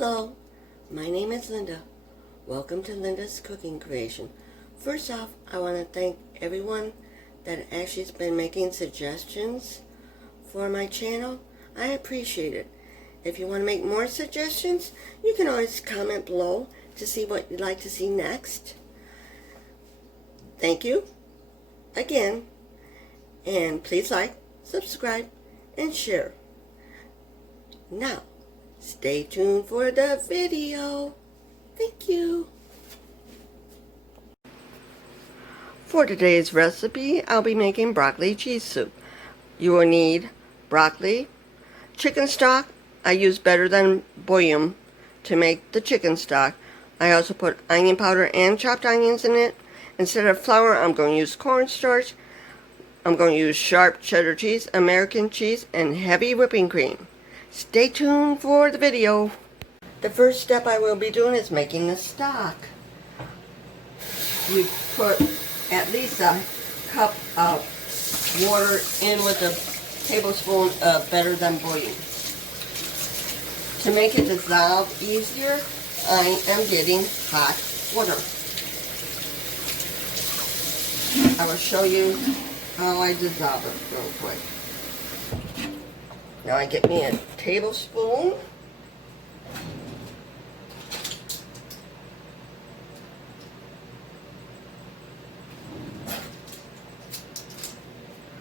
Hello, my name is Linda. Welcome to Linda's Cooking Creation. First off, I want to thank everyone that actually has been making suggestions for my channel. I appreciate it. If you want to make more suggestions, you can always comment below to see what you'd like to see next. Thank you again, and please like, subscribe, and share. Now, stay tuned for the video. Thank you. For today's recipe, I'll be making broccoli cheese soup. You will need broccoli, chicken stock. I use better than bouillon to make the chicken stock. I also put onion powder and chopped onions in it. Instead of flour, I'm going to use cornstarch. I'm going to use sharp cheddar cheese, American cheese, and heavy whipping cream. Stay tuned for the video. The first step I will be doing is making the stock. You put at least a cup of water in with a tablespoon of better than bouillon. To make it dissolve easier, I am getting hot water. I will show you how I dissolve it real quick. Now I get me a tablespoon.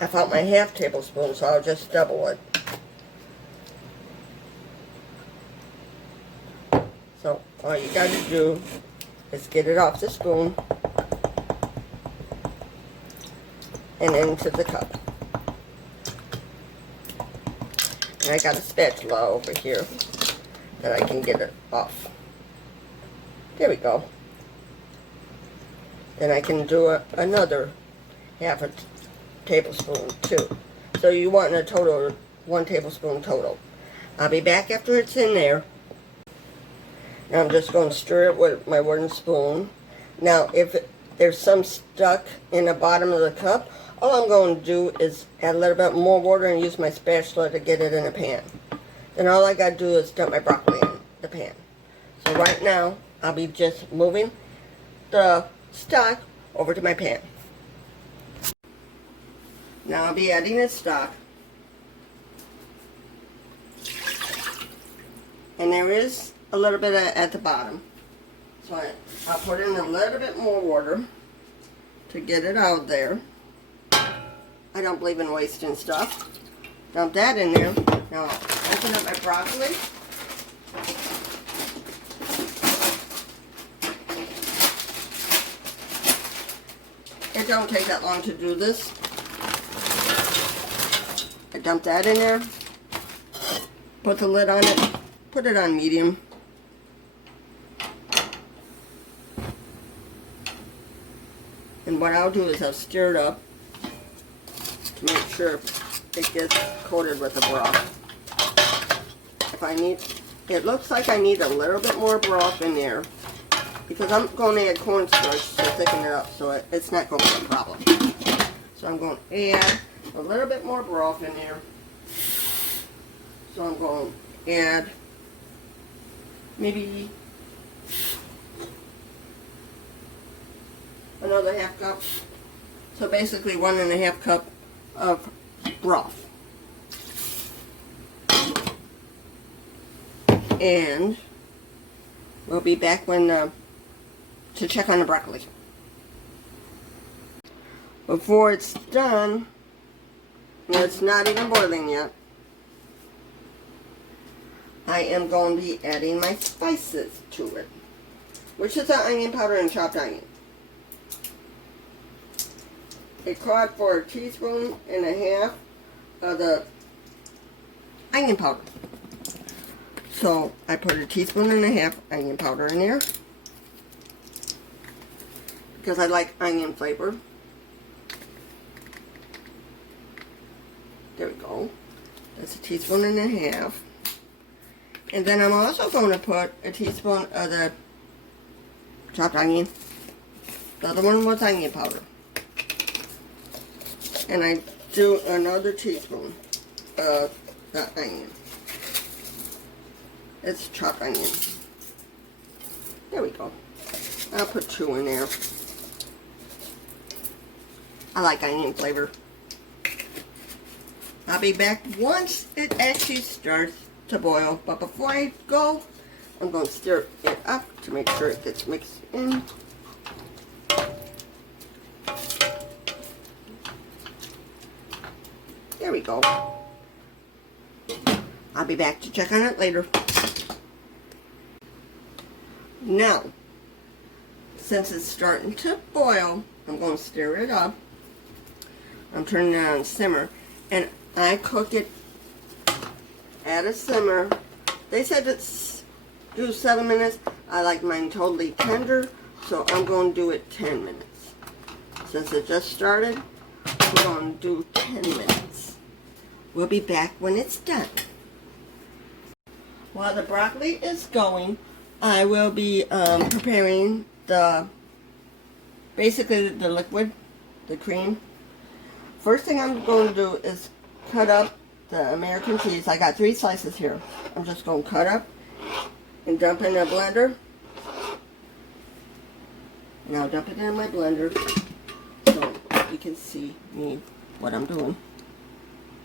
I found my half tablespoon, so I'll just double it. So all you got to do is get it off the spoon and into the cup. And I got a spatula over here that I can get it off. There we go. Then I can do another half a tablespoon too. So you want a total 1 tablespoon total. I'll be back after it's in there. Now I'm just going to stir it with my wooden spoon. Now if there's some stuck in the bottom of the cup, all I'm going to do is add a little bit more water and use my spatula to get it in a pan. Then all I got to do is dump my broccoli in the pan. So right now, I'll be just moving the stock over to my pan. Now I'll be adding the stock. And there is a little bit at the bottom. So I'll put in a little bit more water to get it out there. I don't believe in wasting stuff. Dump that in there. Now I'll open up my broccoli. It don't take that long to do this. I dump that in there. Put the lid on it. Put it on medium. And what I'll do is I'll stir it up to make sure it gets coated with the broth. If I need, it looks like I need a little bit more broth in there because I'm going to add cornstarch to thicken it up, so it's not going to be a problem. So I'm going to add a little bit more broth in there. So I'm going to add maybe another half cup. So basically 1.5 cup of broth. And we'll be back when to check on the broccoli. Before it's done, it's not even boiling yet, I am going to be adding my spices to it, which is the onion powder and chopped onion. It called for 1.5 teaspoons of the onion powder. So I put 1.5 teaspoons onion powder in there because I like onion flavor. There we go. That's 1.5 teaspoons. And then I'm also going to put 1 teaspoon of the chopped onion. The other one was onion powder. And I do another teaspoon of the onion. It's chopped onion. There we go. I'll put 2 in there. I like onion flavor. I'll be back once it actually starts to boil. But before I go, I'm going to stir it up to make sure it gets mixed in. There we go. I'll be back to check on it later. Now, since it's starting to boil, I'm going to stir it up. I'm turning it on simmer, and I cook it at a simmer. They said it's do 7 minutes. I like mine totally tender, so I'm going to do it 10 minutes. Since it just started, we're going to do 10 minutes. We'll be back when it's done. While the broccoli is going, I will be preparing basically the liquid, the cream. First thing I'm going to do is cut up the American cheese. I got 3 slices here. I'm just going to cut up and dump in a blender. Now dump it in my blender so you can see what I'm doing.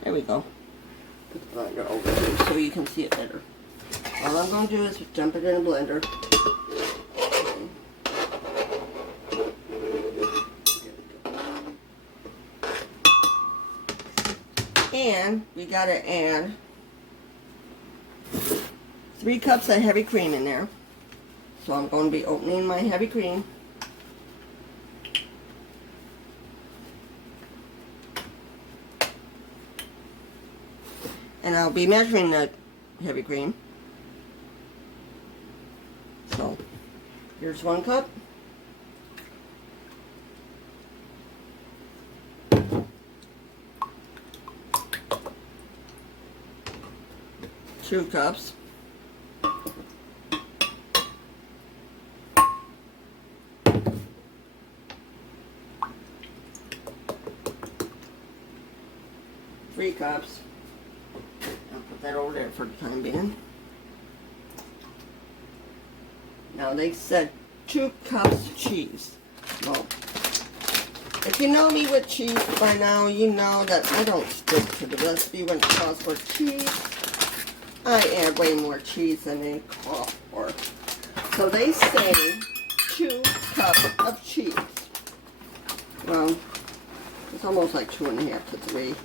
There we go. Put the blender over here so you can see it better. All I'm going to do is dump it in a blender. And we got to add 3 cups of heavy cream in there. So I'm going to be opening my heavy cream. And I'll be measuring the heavy cream. So here's 1 cup. 2 cups. 3 cups. I'll put that over there for the time being. Now they said 2 cups cheese. Well, if you know me with cheese by now, you know that I don't stick to the recipe when it calls for cheese. I add way more cheese than they call for. So they say 2 cups of cheese. Well, it's almost like 2.5 to 3.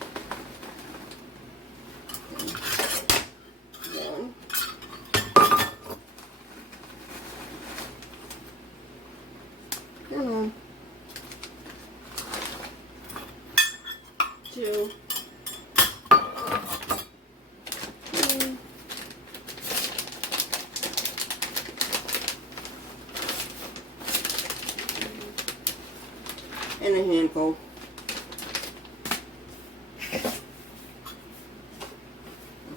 1. 2. 3. And a handful. I'll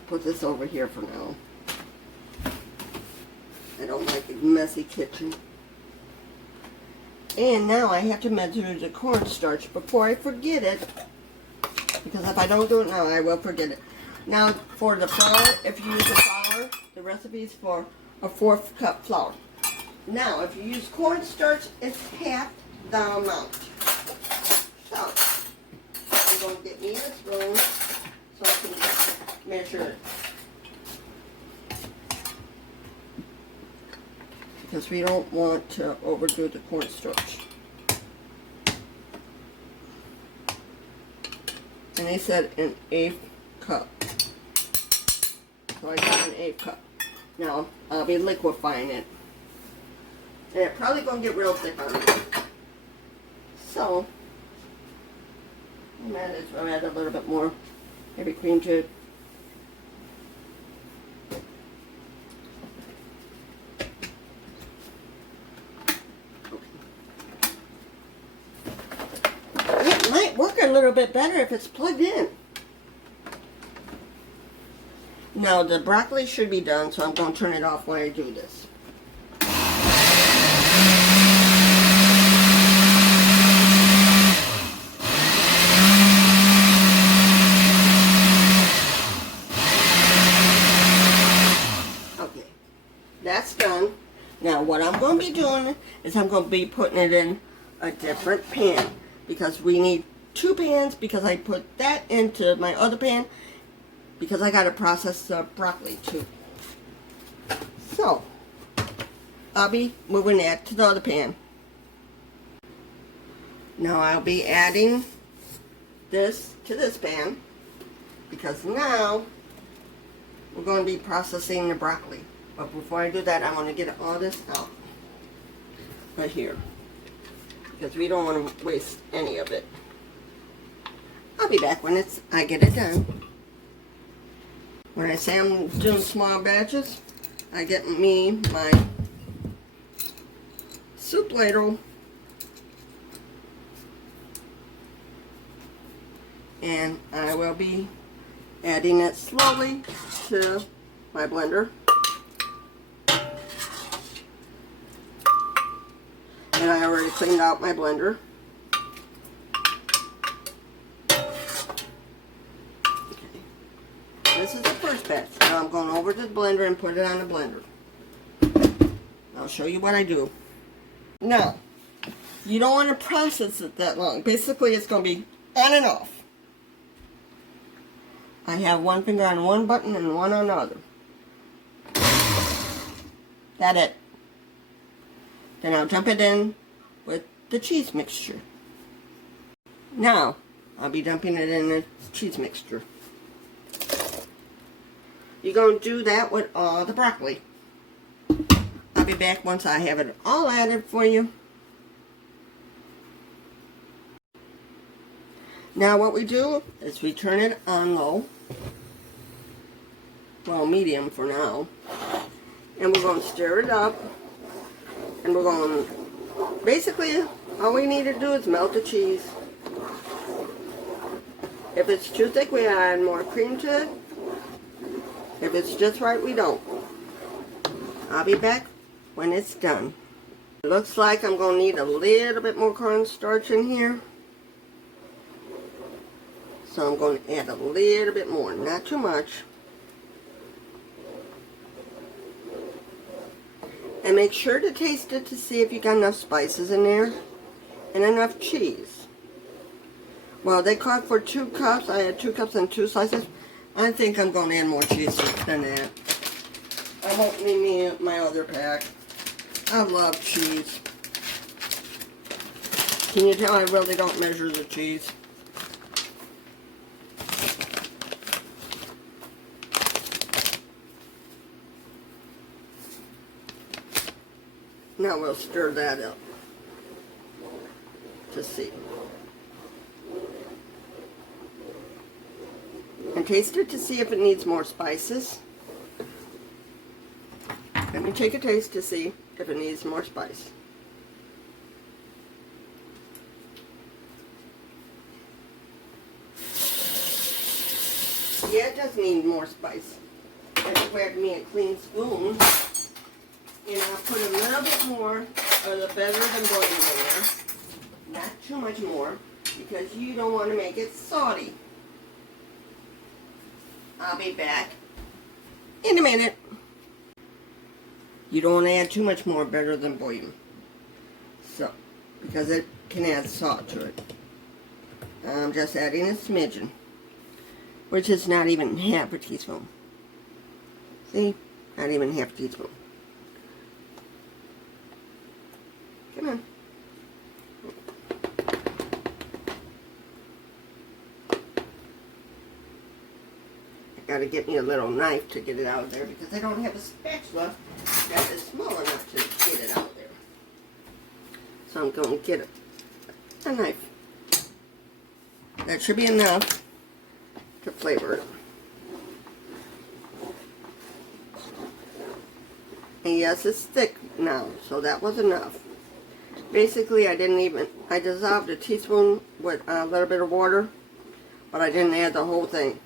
put this over here for now. I don't like a messy kitchen. And now I have to measure the cornstarch before I forget it. Because if I don't do it now, I will forget it. Now, for the flour, if you use the flour, the recipe is for a 4th cup flour. Now, if you use cornstarch, it's half the amount. So, I'm going to get me a spoon so I can measure it. Because we don't want to overdo the cornstarch. And they said an 1/8 cup. So I got an 1/8 cup. Now, I'll be liquefying it. And it's probably going to get real thick on me. So, I might as well add a little bit more heavy cream to it. It might work a little bit better if it's plugged in. Now, the broccoli should be done, so I'm going to turn it off while I do this. Okay. that's done. Now what I'm going to be doing is I'm going to be putting it in a different pan, because we need 2 pans, because I put that into my other pan because I got to process the broccoli too. So I'll be moving that to the other pan. Now I'll be adding this to this pan, because now we're going to be processing the broccoli. But before I do that, I want to get all this out right here, because we don't want to waste any of it. I'll be back when I get it done. When I say I'm doing small batches, I get me my soup ladle, and I will be adding it slowly to my blender. And I already cleaned out my blender. Okay. This is the first batch. Now I'm going over to the blender and put it on the blender. I'll show you what I do. Now, you don't want to process it that long. Basically, it's going to be on and off. I have one finger on one button and one on the other. That's it. Then I'll dump it in with the cheese mixture. Now, I'll be dumping it in the cheese mixture. You're going to do that with all the broccoli. I'll be back once I have it all added for you. Now what we do is we turn it on low. Well, medium for now. And we're going to stir it up. And we're going to, basically, all we need to do is melt the cheese. If it's too thick, we add more cream to it. If it's just right, we don't. I'll be back when it's done. It looks like I'm going to need a little bit more cornstarch in here. So I'm going to add a little bit more, not too much. And make sure to taste it to see if you got enough spices in there and enough cheese. Well, they called for 2 cups. I had 2 cups and 2 slices. I think I'm going to add more cheese than that. I won't need me my other pack. I love cheese. Can you tell I really don't measure the cheese? Now we'll stir that up to see. And taste it to see if it needs more spices. Let me take a taste to see if it needs more spice. Yeah, it does need more spice. I just grabbed me a clean spoon. And I'll put a little bit more of the better than bouillon in there. Not too much more, because you don't want to make it salty. I'll be back in a minute. You don't want to add too much more better than bouillon. So, because it can add salt to it. I'm just adding a smidgen, which is not even half a teaspoon. See? Not even half a teaspoon. Come on. I gotta get me a little knife to get it out of there, because I don't have a spatula that is small enough to get it out there. So I'm going to get a knife. That should be enough to flavor it. And yes, it's thick now, so that was enough. Basically, I dissolved a teaspoon with a little bit of water, but I didn't add the whole thing.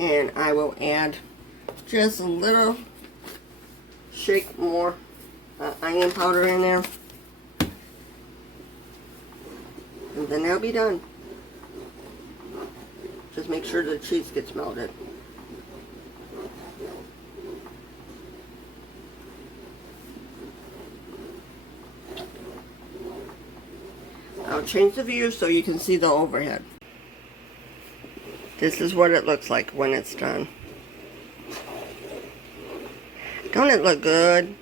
And I will add just a little shake more onion powder in there. And then they'll be done. Just make sure the cheese gets melted. I'll change the view so you can see the overhead. This is what it looks like when it's done. Don't it look good?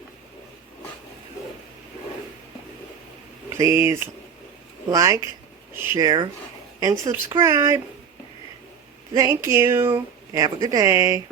Please like, share, and subscribe. Thank you. Have a good day.